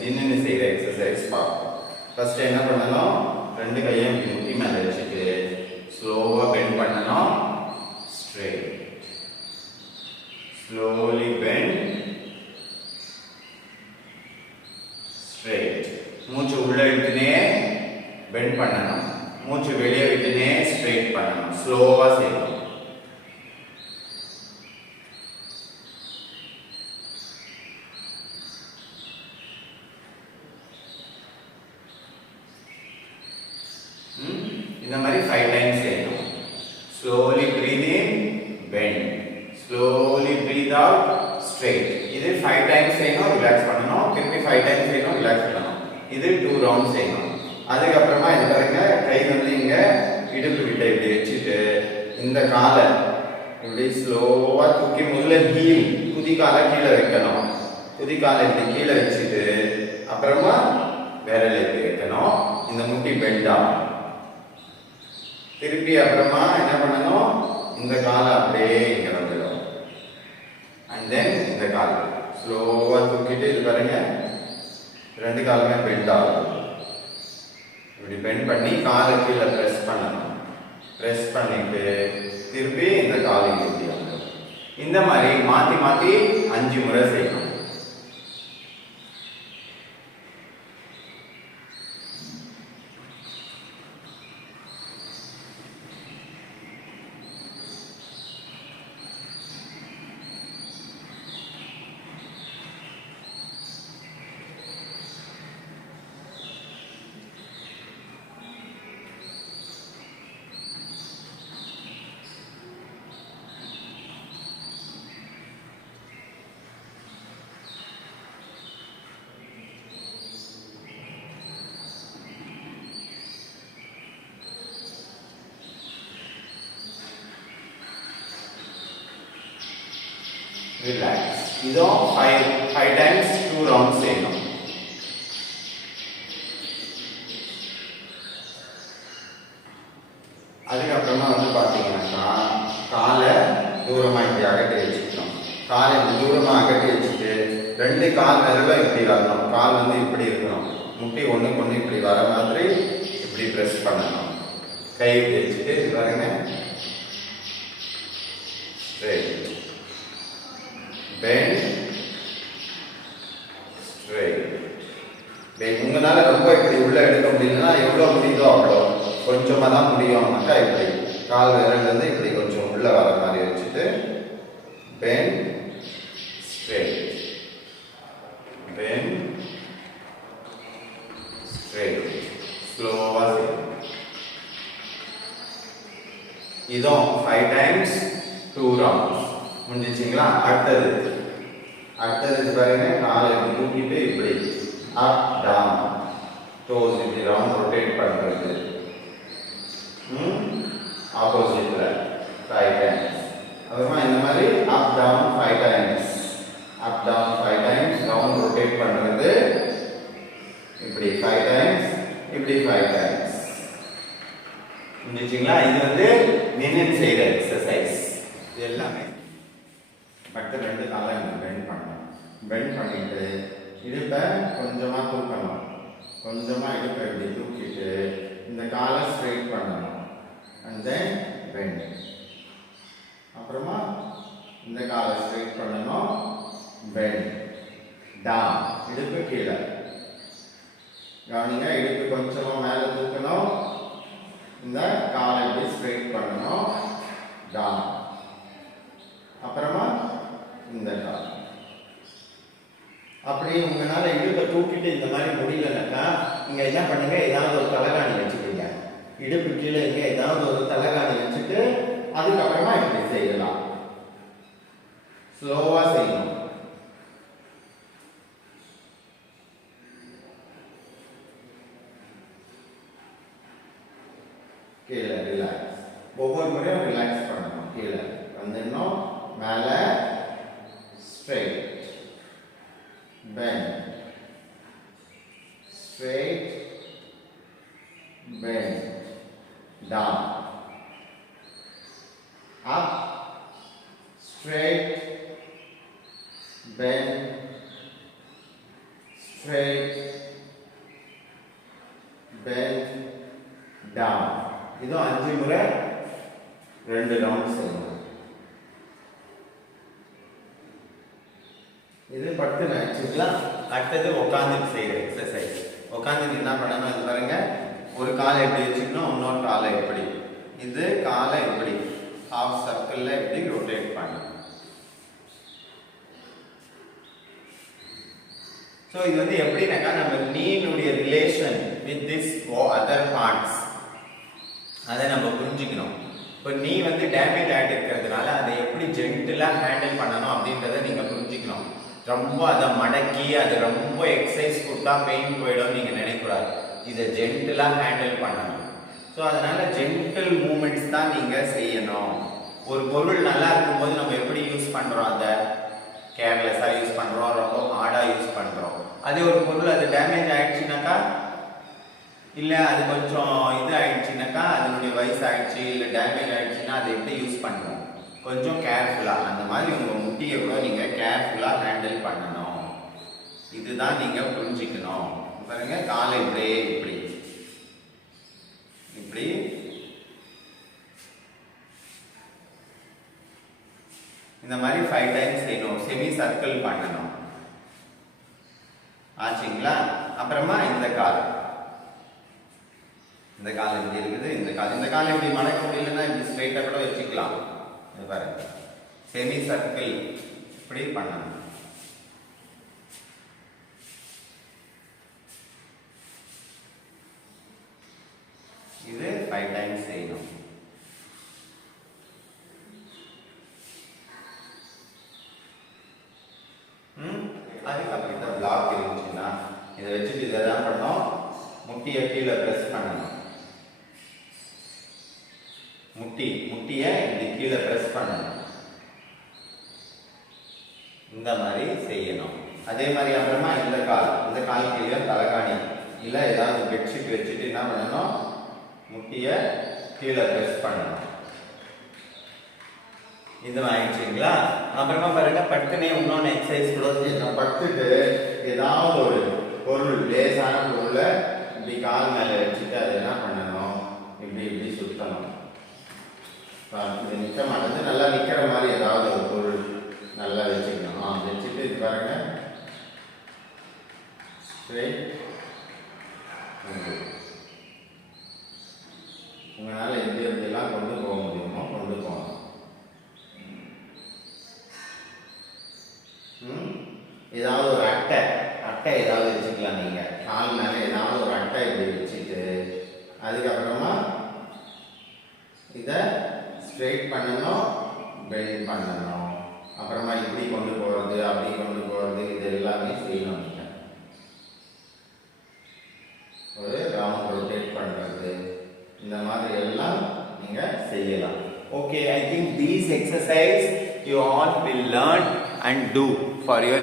நின்னு செய்யற எக்ஸசைஸ் பார்ப்போம். ஃபர்ஸ்ட் என்ன பண்ணணும், ரெண்டு கையும் இப்படி முட்டி மேல வச்சுட்டு ஸ்லோவா பெண்ட் பண்ணணும். Straight, slowly bend, straight. மூச்சு உள்ள இழுத்துனே பெண்ட் பண்ணணும், மூச்சு வெளியே விட்டுனே ஸ்ட்ரெயிட் பண்ணணும். ஸ்லோவா செய்யணும். இந்த மாதிரி 5 டைம்ஸ் செய்யணும். slowly breathe in, bend, slowly breathe out, straight. இது 5 டைம்ஸ் செய்யணும், ரிலாக்ஸ் பண்ணணும். திருப்பி 5 டைம்ஸ் செய்யணும், ரிலாக்ஸ் பண்ணணும். இது 2 ரவுண்ட்ஸ் செய்யணும். அதுக்கு அப்புறமா இது பாருங்க, கை வந்து இங்க இடுப்பு கிட்ட இப்படி வச்சுட்டு இந்த காலை இப்படி ஸ்லோவா தூக்கி முதல்ல ஹீல் குதிகாலை கீழே வைக்கணும். குதிகாலை இப்படி கீழே வச்சுட்டு அப்புறமா விரல் இப்படி வைக்கணும். இந்த முட்டி பெண்ட் ஆகும். திருப்பி அப்புறமா என்ன பண்ணணும், இந்த காலை அப்படியே இங்க வந்துடும். அண்ட் தென் இந்த கால் ஸ்லோவா தூக்கிட்டு இது பாருங்க, ரெண்டு காலுமே பெண்ட் ஆகும். இப்படி பெண்ட் பண்ணி காலை கீழே பிரஸ் பண்ணணும். பிரஸ் பண்ணிட்டு திருப்பி இந்த காலை இப்படி வந்துடும். இந்த மாதிரி மாத்தி மாத்தி 5 முறை செய்யணும். ரிலாக்ஸ். இதுவும் 5 டைம்ஸ் 2 ரவுண்ட்ஸ் செய்யணும். அதுக்கப்புறமா வந்து பார்த்தீங்கன்னாக்கா காலை தூரமாக இப்படி அகட்டி வச்சுக்கணும். காலை தூரமாக அகட்டி வச்சுட்டு 2 கால் விரலும் இப்படி வரணும். கால் வந்து இப்படி இருக்கணும். முட்டி ஒன்றுக்கு ஒன்று இப்படி வர மாதிரி இப்படி ப்ரெஸ் பண்ணணும். கை இப்படி வச்சுட்டு இது பாருங்க, ஸ்ட்ரெயிட், bend, straight. உங்களால ரொம்ப இப்படி உள்ள எடுக்க முடியலன்னா எவ்வளவு முடியுதோ அவ்வளோ, கொஞ்சமா தான் முடியும்னாக்கா இப்படி கால் விரல் வந்து இப்படி கொஞ்சம் உள்ள வர மாதிரி வச்சுட்டு bend, straight, bend, straight. ஸ்லோவா செய்யணும். இதுவும் 5 டைம்ஸ் 2 ரவுண்ட்ஸ். முடிஞ்சிச்சிங்களா? அடுத்தது பாருங்க, காலை தூக்கிட்டு இப்படி அப் டவுன், டோஸ் இப்படி ரவுண்ட் ரொட்டேட் பண்றது. ஆப்போசிட்ல 5 டைம்ஸ். அப்புறமா இந்த மாதிரி up down 5 times, up down 5 times, round rotate பண்றது. இப்படி 5 டைம்ஸ், இப்படி 5 டைம்ஸ். முடிஞ்சிச்சிங்களா? இது வந்து நின்னு செய்யற எக்ஸசைஸ். இது எல்லாமே அடுத்த 2 காலை பெண்ட் பண்ணணும். பெண்ட் பண்ணிட்டு இடுப்பை கொஞ்சமா தூக்கணும். கொஞ்சமா இடுப்பை இப்படி தூக்கிட்டு இந்த காலை ஸ்ட்ரெயிட் பண்ணணும். And then bend. அப்புறமா இந்த காலை ஸ்ட்ரெயிட் பண்ணணும். பெண்ட் டவுன், இடுப்பு கீழே. கவனிங்க, இடுப்பு கொஞ்சமா மேலே தூக்கணும். இந்த காலை இப்படி ஸ்ட்ரெயிட் பண்ணணும். டவுன். அப்புறமா இந்த கால். அப்படி உங்களால இடுப்பை தூக்கிட்டு இந்த மாதிரி முடியலனாக்கா நீங்க என்ன பண்ணுங்க, ஏதாவது ஒரு தலகாணி வச்சுக்கீங்க. இடுப்பு கீழே இங்க ஏதாவது ஒரு தலகாணி வச்சுட்டு அதுக்கப்புறமா இப்படி செய்யலாம். ஸ்லோவா செய்யணும். கீழே ரிலாக்ஸ். ஒவ்வொரு முறையும் ரிலாக்ஸ் பண்ணணும். கீழே வந்துடணும். மேலே straight, bend, straight, bend, down, up, straight, bend, straight, bend, down. இது 5 முறை 2 ரவுண்ட் செய்யணும். இது 10 நினைச்சுக்கலாம். அடுத்தது உட்கார்ந்து செய்யற எக்ஸசைஸ். உட்கார்ந்து என்ன பண்ணணும், இது பாருங்க, ஒரு காலை எப்படி வச்சுக்கணும், இன்னொரு காலை எப்படி, இது காலை எப்படி ஹாஃப் சர்க்கிள்ல எப்படி ரொட்டேட் பண்ணணும். ஸோ இது வந்து எப்படின்னாக்கா நம்ம நீனுடைய relation with this other parts அதை நம்ம புரிஞ்சுக்கணும். இப்போ நீ வந்து டேமேஜ் ஆகிட்டு இருக்கிறதுனால அதை எப்படி ஜென்டிலாக ஹேண்டில் பண்ணணும் அப்படின்றத நீங்கள் புரிஞ்சுக்கணும். ரொம்ப அதை மடக்கி அது ரொம்ப எக்ஸசைஸ் கொடுத்தா பெயின் போயிடும் நீங்கள் நினைக்கூடாது. இதை ஜென்டிலாக ஹேண்டில் பண்ணணும். ஸோ அதனால ஜென்டில் மூமெண்ட்ஸ் தான் நீங்கள் செய்யணும். ஒரு பொருள் நல்லா இருக்கும்போது நம்ம எப்படி யூஸ் பண்ணுறோம், அதை கேர்லெஸ்ஸாக யூஸ் பண்ணுறோம், ரொம்ப ஹார்டாக யூஸ் பண்ணுறோம். அதே ஒரு பொருள் அது டேமேஜ் ஆகிடுச்சுனாக்கா, இல்லை அது கொஞ்சம் இது ஆகிடுச்சுனாக்கா, அதனுடைய வயசு ஆகிடுச்சு இல்லை டேமேஜ் ஆகிடுச்சுன்னா அதை எப்படி யூஸ் பண்ணுறோம், கொஞ்சம் கேர்ஃபுல்லாக. அந்த மாதிரி உங்கள் முட்டியை கூட நீங்கள் கேர்ஃபுல்லாக ஹேண்டில் பண்ணணும். இதுதான் நீங்கள் புரிஞ்சுக்கணும். பாருங்க, காலை இப்படியே இப்படி இப்படி இந்த மாதிரி 5 டைம்ஸ் செய்யணும். செமி சர்க்கிள் பண்ணணும். ஆச்சுங்களா? அப்புறமா இந்த கால் எப்படி இருக்குது, இந்த கால் இப்படி மடக்க முடியலன்னா இப்படி ஸ்ட்ரைட்டா கூட வச்சுக்கலாம். இது பாருங்க, செமி சர்க்கிள் இப்படி பண்ணணும். இது 5 டைம்ஸ் செய்யணும். அதுக்கப்புறம் இந்த பிளாக் இருந்துச்சுன்னா இதை வச்சுட்டு இதை தான் பண்ணோம், முட்டியை கீழே ப்ரெஸ் பண்ணணும். முட்டியை இப்படி கீழே ப்ரெஸ் பண்ணணும். இந்த மாதிரி செய்யணும். அதே மாதிரி அப்புறமா இந்த கால் கீழே தலைகாணி இல்லை ஏதாவது பெட்ஷீட் வச்சுட்டு என்ன பண்ணணும், முட்டியை கீழே ப்ரெஸ் பண்ணணும். இது ஆயிடுச்சுங்களா? அப்புறமா பாருங்க, பட்டுனே இன்னொன்று எக்ஸசைஸ் கூட செய்யணும். பட்டுட்டு ஏதாவது ஒரு பொருள், லேசான பொருளை இப்படி கால் மேலே வச்சுட்டு அதை என்ன பண்ணணும், இப்படி சுத்தணும். இது நிற்க மாட்டேங்குது, நல்லா நிற்கிற மாதிரி ஏதாவது ஒரு பொருள் நல்லா வச்சுக்கணும். வச்சுட்டு இது பாருங்க, உங்களால் எப்படியெல்லாம் கொண்டு போக முடியுமோ கொண்டு போகணும். ஏதாவது ஒரு அட்டை ஏதாவது வச்சுக்கலாம். நீங்க கால் மேல ஏதாவது ஒரு அட்டை இப்படி வச்சுட்டு அதுக்கப்புறமா இதை ஸ்ட்ரெயிட் பண்ணணும், பெண்ட் பண்ணணும். அப்புறமா இப்படி கொண்டு போறது, அப்படி கொண்டு போறது, இது எல்லாமே செய்யணும். ஒரு ரவுண்ட் ரொட்டேட் பண்றது, இந்த மாதிரி எல்லாம் நீங்க செய்யலாம். Okay, I think these exercise you all will learn and do for your